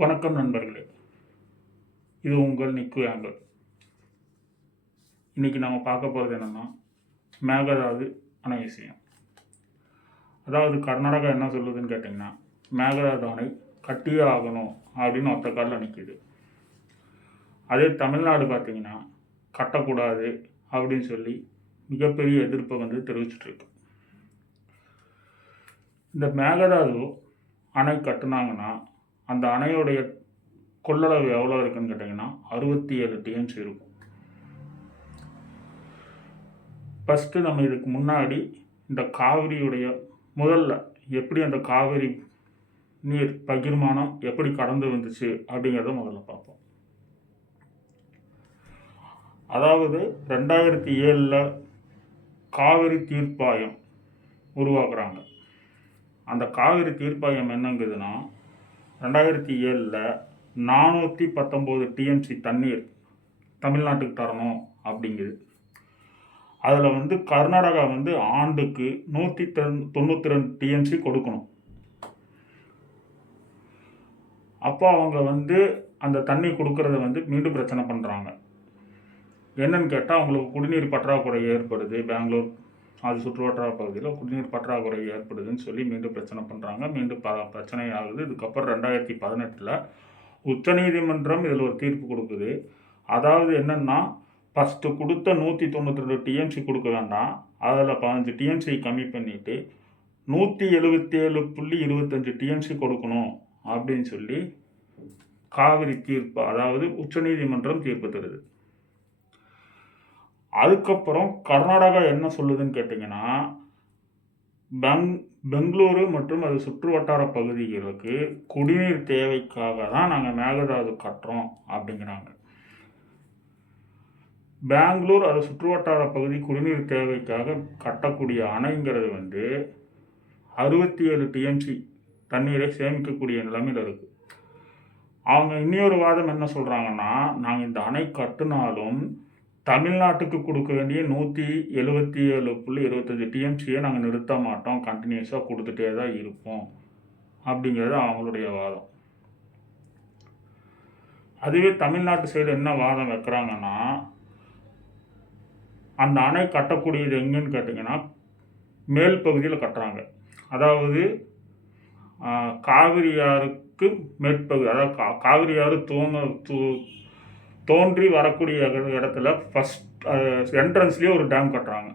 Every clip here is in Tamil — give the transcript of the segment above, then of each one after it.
வணக்கம் நண்பர்களே. இது உங்கள் நிக்கு ஆங்கர். இன்றைக்கி நம்ம பார்க்க போகிறது என்னென்னா, மேகதாது அணை விஷயம். அதாவது கர்நாடகா என்ன சொல்லுதுன்னு கேட்டிங்கன்னா, மேகதாது அணை கட்டியே ஆகணும் அப்படின்னு ஒத்த காலில் நிற்கிது. அதே தமிழ்நாடு பார்த்திங்கன்னா, கட்டக்கூடாது அப்படின்னு சொல்லி மிகப்பெரிய எதிர்ப்பை தெரிவிச்சிட்ருக்கு. இந்த மேகதாது அணை கட்டுனாங்கன்னா, அந்த அணையுடைய கொள்ளளவு எவ்வளோ இருக்குன்னு கேட்டிங்கன்னா 67 டிஎம்சி இருக்கும். ஃபஸ்ட்டு நம்ம இதுக்கு முன்னாடி இந்த காவிரியுடைய முதல்ல எப்படி அந்த காவிரி நீர் பகிர்மானம் எப்படி கடந்து வந்துச்சு அப்படிங்கிறத முதல்ல பார்ப்போம். அதாவது 2007 காவிரி தீர்ப்பாயம் உருவாக்குறாங்க. அந்த காவிரி தீர்ப்பாயம் என்னங்குதுன்னா, 2007 419 டிஎம்சி தண்ணீர் தமிழ்நாட்டுக்கு தரணும் அப்படிங்குது. அதில் கர்நாடகா ஆண்டுக்கு 192 டிஎம்சி கொடுக்கணும். அப்போ அவங்க அந்த தண்ணி கொடுக்கறத மீண்டும் பிரச்சனை பண்ணுறாங்க. என்னன்னு கேட்டால், அவங்களுக்கு குடிநீர் பற்றாக்குறை ஏற்படுது. பெங்களூர் அது சுற்றுவட்டார பகுதியில் குடிநீர் பற்றாக்குறை ஏற்படுதுன்னு சொல்லி மீண்டும் பிரச்சனை பண்ணுறாங்க. மீண்டும் பிரச்சனை ஆகுது. இதுக்கப்புறம் 2018 உச்சநீதிமன்றம் இதில் ஒரு தீர்ப்பு கொடுக்குது. அதாவது என்னென்னா, ஃபஸ்ட்டு கொடுத்த 192 டிஎம்சி கொடுக்க வேண்டாம், அதில் 15 டிஎம்சி கம்மி பண்ணிவிட்டு 177.25 டிஎம்சி கொடுக்கணும் அப்படின்னு சொல்லி காவிரி தீர்ப்பு, அதாவது உச்சநீதிமன்றம் தீர்ப்பு தருது. அதுக்கப்புறம் கர்நாடகா என்ன சொல்லுதுன்னு கேட்டிங்கன்னா, பெங்களூரு மற்றும் அது சுற்று வட்டார பகுதிகளுக்கு குடிநீர் தேவைக்காக தான் நாங்கள் மேகதாது கட்டுறோம் அப்படிங்கிறாங்க. பெங்களூர் அது சுற்று வட்டார பகுதி குடிநீர் தேவைக்காக கட்டக்கூடிய அணைங்கிறது 67 டிஎம்சி தண்ணீரை சேமிக்கக்கூடிய நிலைமையில் இருக்குது. அவங்க இன்னொரு வாதம் என்ன சொல்கிறாங்கன்னா, நாங்கள் இந்த அணை கட்டினாலும் தமிழ்நாட்டுக்கு கொடுக்க வேண்டிய 177.25 டிஎம்சியை நாங்கள் நிறுத்த மாட்டோம், கண்டினியூஸாக கொடுத்துட்டே தான் இருப்போம் அப்படிங்கிறது அவங்களுடைய வாதம். அதுவே தமிழ்நாட்டு சைடு என்ன வாதம் வைக்கிறாங்கன்னா, அந்த அணை கட்டக்கூடியது எங்கேன்னு கேட்டிங்கன்னா, மேல் பகுதியில் கட்டுறாங்க. அதாவது காவிரியாருக்கு மேற்பகுதி, அதாவது காவிரியாறு தோன்றி வரக்கூடிய இடத்துல ஃபஸ்ட் என்ட்ரன்ஸ்லேயே ஒரு டேம் கட்டுறாங்க.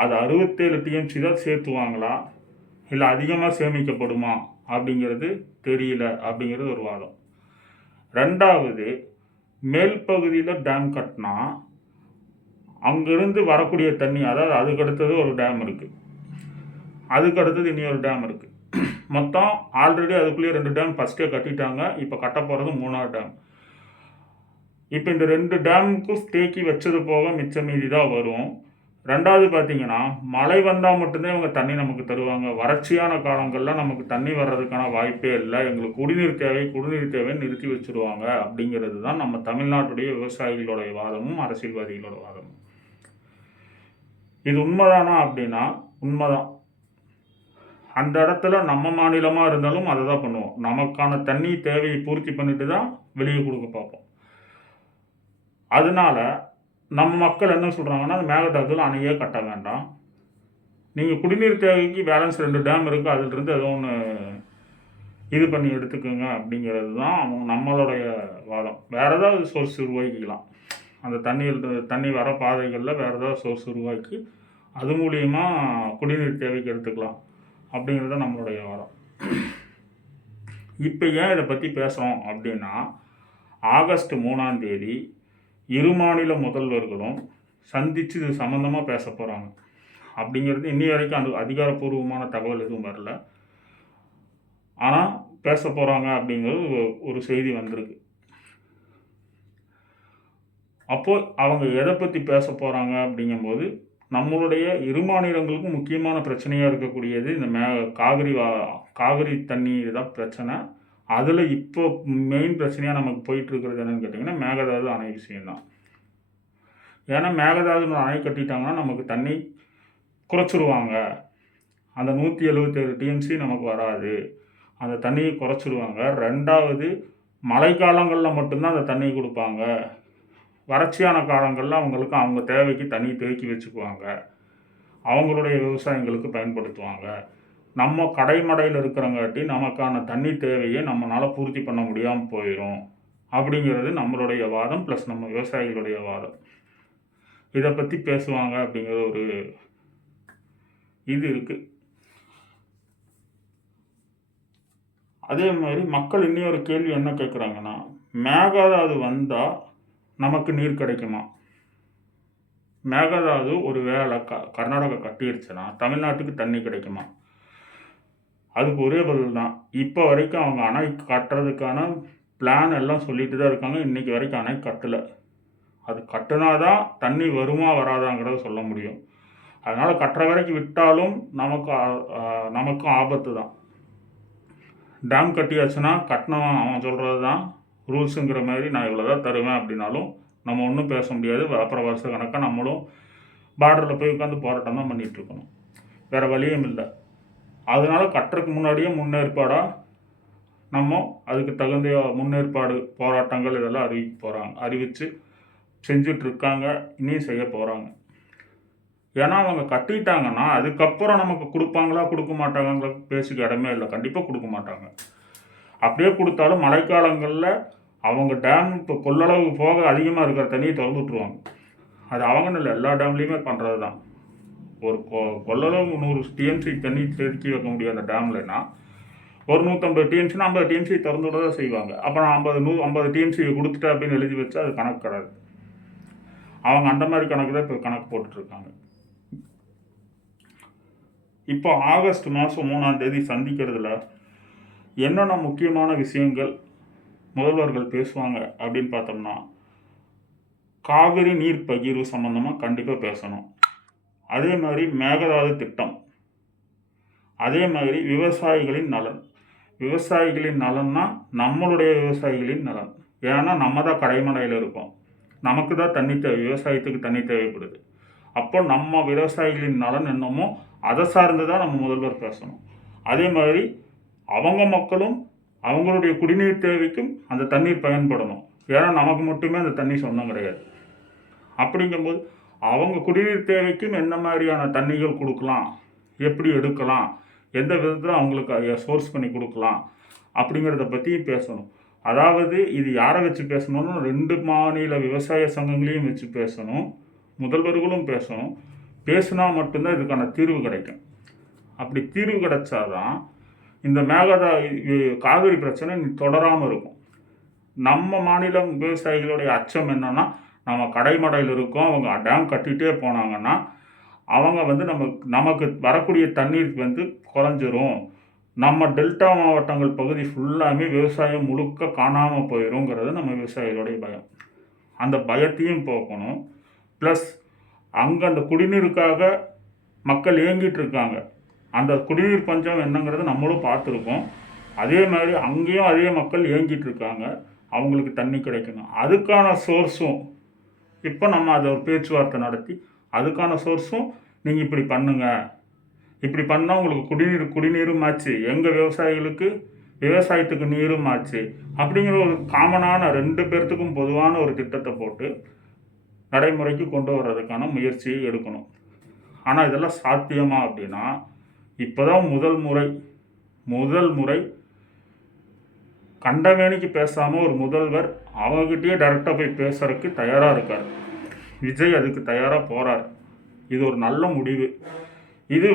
அது 67 டிஎம்சி தான் சேர்த்துவாங்களா இல்லை அதிகமாக சேமிக்கப்படுமா அப்படிங்கிறது தெரியல அப்படிங்கிறது ஒரு வாதம். ரெண்டாவது, மேல் பகுதியில் டேம் கட்டினா அங்கேருந்து வரக்கூடிய தண்ணி, அதாவது அதுக்கு அடுத்தது ஒரு டேம் இருக்குது, அதுக்கு அடுத்தது இன்னொரு டேம் இருக்குது. மொத்தம் ஆல்ரெடி அதுக்குள்ளேயே 2 டேம் ஃபஸ்ட்டே கட்டிட்டாங்க. இப்போ கட்ட போகிறது 3ஆவது டேம். இப்போ இந்த 2 டேமுக்கும் தேக்கி வச்சது போக மிச்ச மீதி தான் வரும். ரெண்டாவது பார்த்தீங்கன்னா, மழை வந்தால் மட்டும்தான் இவங்க தண்ணி நமக்கு தருவாங்க. வறட்சியான காலங்களில் நமக்கு தண்ணி வர்றதுக்கான வாய்ப்பே இல்லை. எங்களுக்கு குடிநீர் தேவைன்னு நிறுத்தி வச்சுருவாங்க அப்படிங்கிறது தான் நம்ம தமிழ்நாட்டுடைய விவசாயிகளோடைய வாதமும் அரசியல்வாதிகளோட வாதமும். இது உண்மைதானா அப்படின்னா உண்மைதான். அந்த இடத்துல நம்ம மாநிலமாக இருந்தாலும் அதை தான் பண்ணுவோம். நமக்கான தண்ணி தேவையை பூர்த்தி பண்ணிட்டு தான் வெளியே கொடுக்க பார்ப்போம். அதனால நம்ம மக்கள் என்ன சொல்கிறாங்கன்னா, அந்த மேகதாதுல அணையே கட்ட வேண்டாம், நீங்கள் குடிநீர் தேவைக்கு பேலன்ஸ் 2 டேம் இருக்குது, அதிலிருந்து ஏதோ ஒன்று இது பண்ணி எடுத்துக்கோங்க அப்படிங்கிறது தான் நம்மளுடைய வாதம். வேறு ஏதாவது சோர்ஸ் உருவாக்கிக்கலாம், அந்த தண்ணி வர பாதைகளில் வேறு ஏதாவது சோர்ஸ் உருவாக்கி அது மூலியமாக குடிநீர் தேவைக்கு எடுத்துக்கலாம் அப்படிங்கிறது நம்மளுடைய வாதம். இப்போ ஏன் இதை பற்றி பேசுகிறோம் அப்படின்னா, ஆகஸ்ட் 3ஆம் தேதி இரு மாநில முதல்வர்களும் சந்தித்து இது சம்மந்தமாக பேச போகிறாங்க அப்படிங்கிறது இன்னி வரைக்கும் அந்த அதிகாரப்பூர்வமான தகவல் எதுவும் வரல. ஆனால் பேச போகிறாங்க அப்படிங்கிறது ஒரு செய்தி வந்திருக்கு. அப்போது அவங்க எதை பற்றி பேச போகிறாங்க அப்படிங்கும்போது, நம்மளுடைய இரு மாநிலங்களுக்கும் முக்கியமான பிரச்சனையாக இருக்கக்கூடியது இந்த காவிரி தண்ணீர் தான் பிரச்சனை. அதில் இப்போ மெயின் பிரச்சனையாக நமக்கு போயிட்டுருக்கிறது என்னென்னு கேட்டிங்கன்னா, மேகதாது அணை விஷயம்தான். ஏன்னா மேகதாது அணை கட்டிட்டாங்கன்னா நமக்கு தண்ணி குறைச்சிருவாங்க, அந்த 177 டிஎம்சி நமக்கு வராது அந்த தண்ணியை குறைச்சிடுவாங்க. 2வது மழைக்காலங்களில் மட்டும்தான் அந்த தண்ணியை கொடுப்பாங்க. வறட்சியான காலங்களில் அவங்களுக்கு அவங்க தேவைக்கு தண்ணி தேக்கி வச்சுக்குவாங்க. அவங்களுடைய விவசாயிங்களுக்கு பயன்படுத்துவாங்க. நம்ம கடைமடையில் இருக்கிறங்காட்டி நமக்கான தண்ணி தேவையை நம்மளால் பூர்த்தி பண்ண முடியாமல் போயிடும் அப்படிங்கிறது நம்மளுடைய வாதம், ப்ளஸ் நம்ம விவசாயிகளுடைய வாதம். இதை பற்றி பேசுவாங்க அப்படிங்கிற ஒரு இது இருக்குது. அதே மாதிரி மக்கள் இன்னொரு கேள்வி என்ன கேட்குறாங்கன்னா, மேகதாது வந்தால் நமக்கு நீர் கிடைக்குமா? மேகதாது ஒரு வேளை கர்நாடகா கட்டிருச்சுன்னா தமிழ்நாட்டுக்கு தண்ணி கிடைக்குமா? அதுக்கு ஒரே பதில் தான். இப்போ வரைக்கும் அவங்க அணை கட்டுறதுக்கான பிளான் எல்லாம் சொல்லிட்டு தான் இருக்காங்க. இன்றைக்கி வரைக்கும் அணை கட்டலை. அது கட்டுனா தான் தண்ணி வருமா வராதாங்கிறத சொல்ல முடியும். அதனால் கட்டுற வரைக்கும் விட்டாலும் நமக்கும் ஆபத்து தான். டேம் கட்டியாச்சுன்னா கட்டினவன் அவன் சொல்கிறது தான் ரூல்ஸுங்கிற மாதிரி நான் இவ்வளோ தான் தருவேன் அப்படின்னாலும் நம்ம ஒன்றும் பேச முடியாது. அப்புறம் வருஷ கணக்காக நம்மளும் பார்டரில் போய் உட்காந்து போராட்டம் தான் பண்ணிகிட்ருக்கணும். வேறு வழியும் இல்லை. அதனால் கட்டுறதுக்கு முன்னாடியே முன்னேற்பாடாக நம்ம அதுக்கு தகுந்த முன்னேற்பாடு போராட்டங்கள் இதெல்லாம் அறிவித்து செஞ்சிட்ருக்காங்க. இனியும் செய்ய போகிறாங்க. ஏன்னா அவங்க கட்டிட்டாங்கன்னா அதுக்கப்புறம் நமக்கு கொடுப்பாங்களா கொடுக்க மாட்டாங்களா பேசிக்க இடமே இல்லை. கண்டிப்பாக கொடுக்க மாட்டாங்க. அப்படியே கொடுத்தாலும் மழைக்காலங்களில் அவங்க டேம் இப்போ கொள்ளளவு போக அதிகமாக இருக்கிற தண்ணியை திறந்து விட்ருவாங்க. அது அவங்கன்னு இல்லை, எல்லா டேம்லேயுமே பண்ணுறது தான். ஒரு கொள்ளளவு 100 டிஎம்சி தண்ணி தேக்கி வைக்க முடியும் அந்த டேம்லன்னா, ஒரு 150 டிஎம்சினா 50 டிஎம்சி திறந்து விட தான் செய்வாங்க. அப்போ நான் 50 டிஎம்சி கொடுத்துட்டேன் அப்படின்னு எழுதி வச்சா அது கணக்கு கிடையாது. அவங்க அந்த மாதிரி கணக்கு தான் இப்போ கணக்கு போட்டுட்ருக்காங்க. இப்போ ஆகஸ்ட் மாதம் 3ஆம் தேதி சந்திக்கிறதுல என்னென்ன முக்கியமான விஷயங்கள் முதல்வர்கள் பேசுவாங்க அப்படின்னு பார்த்தோம்னா, காவிரி நீர் பகிர்வு சம்மந்தமாக கண்டிப்பாக பேசணும். அதே மாதிரி மேகதாது திட்டம், அதே மாதிரி விவசாயிகளின் நலன். விவசாயிகளின் நலன்னா நம்மளுடைய விவசாயிகளின் நலன். ஏன்னா நம்ம தான் கடைமடையில் இருக்கோம். நமக்கு தான் தண்ணி தேவை, விவசாயத்துக்கு தண்ணி தேவைப்படுது. அப்போ நம்ம விவசாயிகளின் நலன் என்னமோ அதை சார்ந்து தான் நம்ம முதல்வர் பேசணும். அதே மாதிரி அவங்க மக்களும் அவங்களுடைய குடிநீர் தேவைக்கும் அந்த தண்ணீர் பயன்படணும். ஏன்னா நமக்கு மட்டுமே அந்த தண்ணி சொந்தம் கிடையாது. அப்படிங்கும்போது அவங்க குடிநீர் தேவைக்கும் என்ன மாதிரியான தண்ணிகள் கொடுக்கலாம், எப்படி எடுக்கலாம், எந்த விதத்தில் அவங்களுக்கு சோர்ஸ் பண்ணி கொடுக்கலாம் அப்படிங்கிறத பற்றியும் பேசணும். அதாவது இது யாரை வச்சு பேசணும்னு 2 மாநில விவசாய சங்கங்களையும் வச்சு பேசணும், முதல்வர்களும் பேசணும். பேசினா மட்டும்தான் இதுக்கான தீர்வு கிடைக்கும். அப்படி தீர்வு கிடைச்சாதான் இந்த காவிரி பிரச்சனை தொடராமல் இருக்கும். நம்ம மாநிலம் விவசாயிகளுடைய அச்சம் என்னன்னா, நம்ம கடைமடையில் இருக்கோம், அவங்க டேம் கட்டிகிட்டே போனாங்கன்னா அவங்க நமக்கு வரக்கூடிய தண்ணீர் குறைஞ்சிரும், நம்ம டெல்டா மாவட்டங்கள் பகுதி ஃபுல்லாமே விவசாயம் முழுக்க காணாமல் போயிடுங்கிறது நம்ம விவசாயிகளுடைய பயம். அந்த பயத்தையும் போக்கணும். ப்ளஸ் அங்கே அந்த குடிநீருக்காக மக்கள் ஏங்கிட்டு இருக்காங்க. அந்த குடிநீர் பஞ்சம் என்னங்கிறது நம்மளும் பார்த்துருக்கோம். அதே மாதிரி அங்கேயும் அதே மக்கள் ஏங்கிட்டு இருக்காங்க, அவங்களுக்கு தண்ணி கிடைக்கணும். அதுக்கான சோர்ஸும் இப்போ நம்ம அதை ஒரு பேச்சுவார்த்தை நடத்தி அதுக்கான சோர்ஸும் நீங்கள் இப்படி பண்ணுங்கள், இப்படி பண்ணால் உங்களுக்கு குடிநீரும் ஆச்சு, எங்கள் விவசாயத்துக்கு நீரும் ஆச்சு அப்படிங்கிற ஒரு காமனான 2 பேர்த்துக்கும் பொதுவான ஒரு திட்டத்தை போட்டு நடைமுறைக்கு கொண்டு வர்றதுக்கான முயற்சியை எடுக்கணும். ஆனால் இதெல்லாம் சாத்தியமா அப்படின்னா, இப்போ தான் முதல் முறை கண்டமேனிக்கு பேசாமல் ஒரு முதல்வர் அவங்ககிட்டயே டைரெக்டாக போய் பேசுறதுக்கு தயாராக இருக்கார். விஜய் அதுக்கு தயாராக போகிறார். இது ஒரு நல்ல முடிவு. இது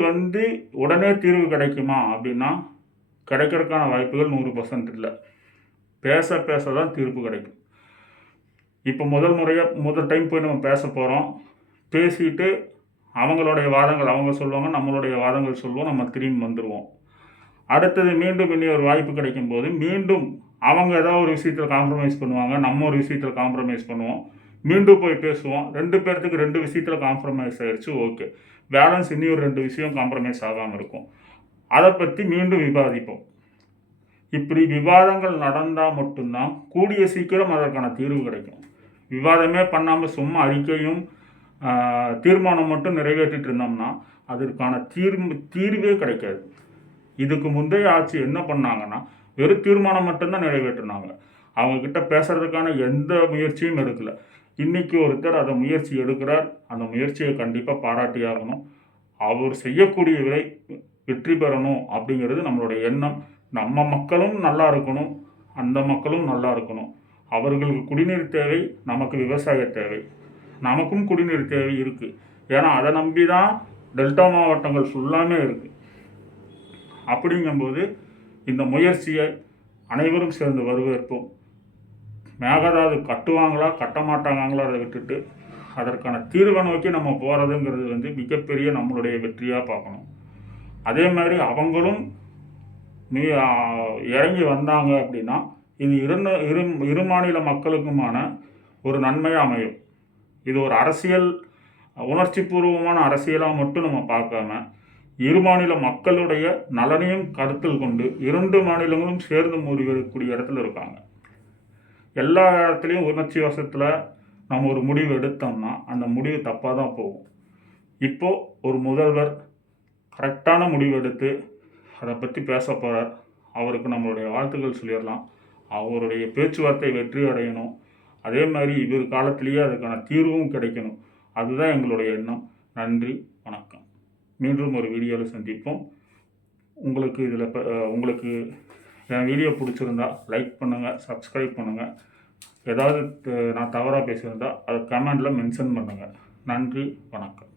உடனே தீர்வு கிடைக்குமா அப்படின்னா கிடைக்கிறதுக்கான வாய்ப்புகள் 100% இல்லை. பேச தான் தீர்ப்பு கிடைக்கும். இப்போ முதல் டைம் போய் நம்ம பேச போகிறோம். பேசிட்டு அவங்களுடைய வாதங்கள் அவங்க சொல்லுவாங்க, நம்மளுடைய வாதங்கள் சொல்லுவோம், நம்ம திரும்பி வந்துடுவோம். அடுத்தது மீண்டும் இனி ஒரு வாய்ப்பு கிடைக்கும்போது மீண்டும் அவங்க ஏதாவது ஒரு விஷயத்தில் காம்ப்ரமைஸ் பண்ணுவாங்க, நம்ம ஒரு விஷயத்தில் காம்ப்ரமைஸ் பண்ணுவோம், மீண்டும் போய் பேசுவோம். 2 பேர்த்துக்கு 2 விஷயத்தில் காம்ப்ரமைஸ் ஆகிடுச்சு, ஓகே. பேலன்ஸ் இனி ஒரு 2 விஷயம் காம்ப்ரமைஸ் ஆகாமல் இருக்கும். அதை பற்றி மீண்டும் விவாதிப்போம். இப்படி விவாதங்கள் நடந்தால் மட்டும்தான் கூடிய சீக்கிரம் அதற்கான தீர்வு கிடைக்கும். விவாதமே பண்ணாமல் சும்மா அறிக்கையும் தீர்மானம் மட்டும் நிறைவேற்றிட்டு இருந்தோம்னா அதற்கான தீர்வே கிடைக்காது. இதுக்கு முந்தைய ஆட்சி என்ன பண்ணாங்கன்னா வெறும் தீர்மானம் மட்டும்தான் நிறைவேற்றினாங்க. அவங்கக்கிட்ட பேசுகிறதுக்கான எந்த முயற்சியும் எடுக்கலை. இன்றைக்கி ஒருத்தர் அதை முயற்சி எடுக்கிறார். அந்த முயற்சியை கண்டிப்பாக பாராட்டியாகணும். அவர் செய்யக்கூடிய வெற்றி பெறணும் அப்படிங்கிறது நம்மளுடைய எண்ணம். நம்ம மக்களும் நல்லா இருக்கணும், அந்த மக்களும் நல்லா இருக்கணும். அவர்களுக்கு குடிநீர் தேவை, நமக்கு விவசாய தேவை. நமக்கும் குடிநீர் தேவை இருக்குது. ஏன்னா அதை நம்பி தான் டெல்டா மாவட்டங்கள் ஃபுல்லாமே இருக்குது. அப்படிங்கும்போது இந்த முயற்சியை அனைவரும் சேர்ந்து வரவேற்போம். மேகதாது கட்டுவாங்களா கட்ட மாட்டாங்களா அதை விட்டுட்டு அதற்கான தீர்வை நோக்கி நம்ம போகிறதுங்கிறது மிகப்பெரிய நம்மளுடைய வெற்றியாக பார்க்கணும். அதே மாதிரி அவங்களும் இறங்கி வந்தாங்க அப்படின்னா இது இரு மாநில மக்களுக்குமான ஒரு நன்மையாக அமையும். இது ஒரு அரசியல் உணர்ச்சி பூர்வமான அரசியலாக மட்டும் நம்ம பார்க்காம இரு மாநில மக்களுடைய நலனையும் கருத்தில் கொண்டு 2 மாநிலங்களும் சேர்ந்து முடிவெடுக்கக்கூடிய இடத்துல இருக்காங்க. எல்லா இடத்துலையும் உணர்ச்சி வசத்தில் நம்ம ஒரு முடிவு எடுத்தோம்னா அந்த முடிவு தப்பாக தான் போகும். இப்போது ஒரு முதல்வர் கரெக்டான முடிவு எடுத்து அதை பற்றி பேச போகிறார். அவருக்கு நம்மளுடைய வாழ்த்துக்கள் சொல்லிடலாம். அவருடைய பேச்சுவார்த்தை வெற்றி அடையணும். அதே மாதிரி இவர் காலத்திலேயே அதுக்கான தீர்வும் கிடைக்கணும். அதுதான் எங்களுடைய எண்ணம். நன்றி, வணக்கம். மீண்டும் ஒரு வீடியோவில் சந்திப்போம். உங்களுக்கு என் வீடியோ பிடிச்சிருந்தா லைக் பண்ணுங்கள், சப்ஸ்கிரைப் பண்ணுங்கள். ஏதாவது நான் தவறாக பேசியிருந்தால் அதை கமெண்டில் மென்ஷன் பண்ணுங்கள். நன்றி, வணக்கம்.